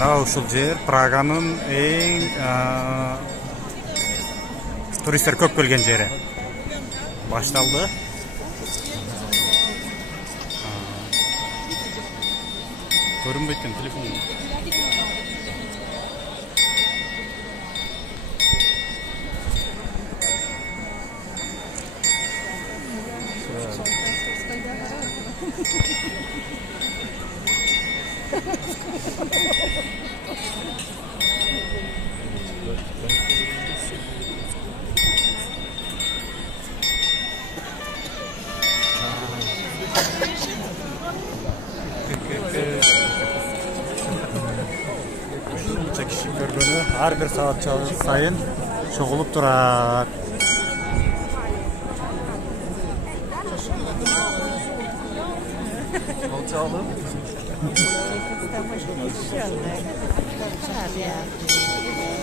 ушул жер Праганын эң туристтер көп келген жери. Башталды. Көрүнбөйт экен телефон. Киши көргөнү ар бир саат сайын чогулуп турат. Estamos